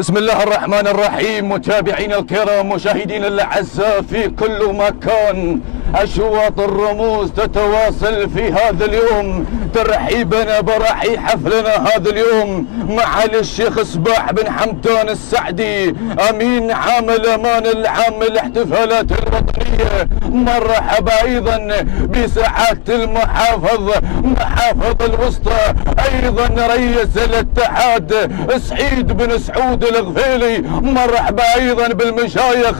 بسم الله الرحمن الرحيم. متابعينا الكرام، مشاهدينا الاعزاء في كل مكان، اشواط الرموز تتواصل في هذا اليوم ترحيبنا برحي حفلنا هذا اليوم معالي الشيخ صباح بن حمدان السعدي امين عامل امان العام الاحتفالات الوطنيه. مرحبا ايضا بسعاده المحافظ محافظ الوسطى، ايضا رئيس الاتحاد سعيد بن سعود الغفيلي. مرحبا ايضا بالمشايخ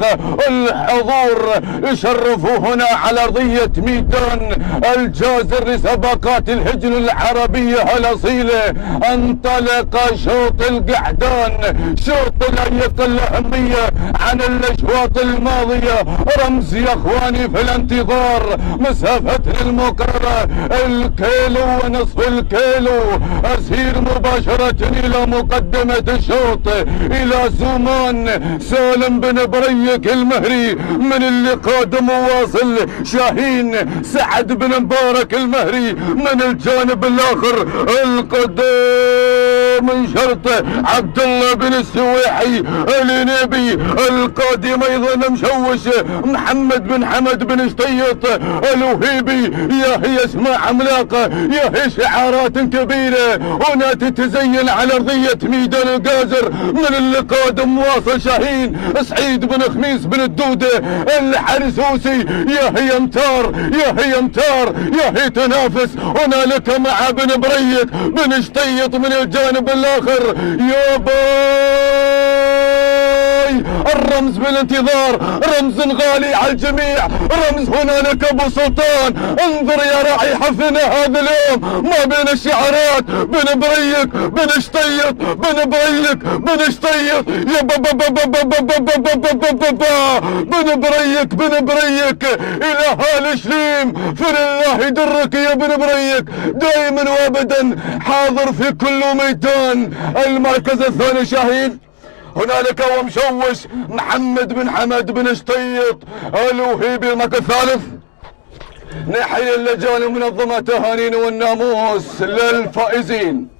الحضور يشرفوا هنا على ارضيه ميدان الجازر لسباقات الهجن العربيه الاصيله. انطلق شوط القعدان، شوط لا يقل اهميه عن الاشواط الماضيه. رمز يا اخواني في الانتظار، مسافتنا المقرره الكيلو ونصف الكيلو. اسير مباشره الى مقدمه الشوط الى زومان سالم بن بريك المهري، من اللي قادم واصل شاهين سعد بن مبارك المهري، من الجانب الاخر القدام من شرط عبد الله بن السويحي النبي، القادم ايضا مشوش محمد بن حمد بن شطيط الوهيبي. يا هي اسماء عملاقه، يا هي شعارات كبيره هنا تتزين على ارضيه ميدان الجازر. من اللي قادم واصل شاهين سعيد بن خميس بن الدوده الحرسوسي. يا هي امتار، يا هي امتار، يا هي تنافس هنالك مع بن بريك بن شطيط من الجانب الاخر. يا باي الرمز بالانتظار، رمز غالي على الجميع، رمز هنالك ابو سلطان. انظر يا راعي حفلنا هذا اليوم ما بين الشعارات بن بريك بن شطيط بن بريك بن شطيط. يا بابا بابا بابا بابا بابا بابا بن بريك بن بريك الى هال شليم. فر الله يدرك يا بن بريك، دائما وابدا حاضر في كل ميدان. المركز الثاني شاهين هنالك ومشوش محمد بن حمد بن شطيط الوهيبي. المركز الثالث نحيي اللجان المنظمة تهانينا والناموس للفائزين.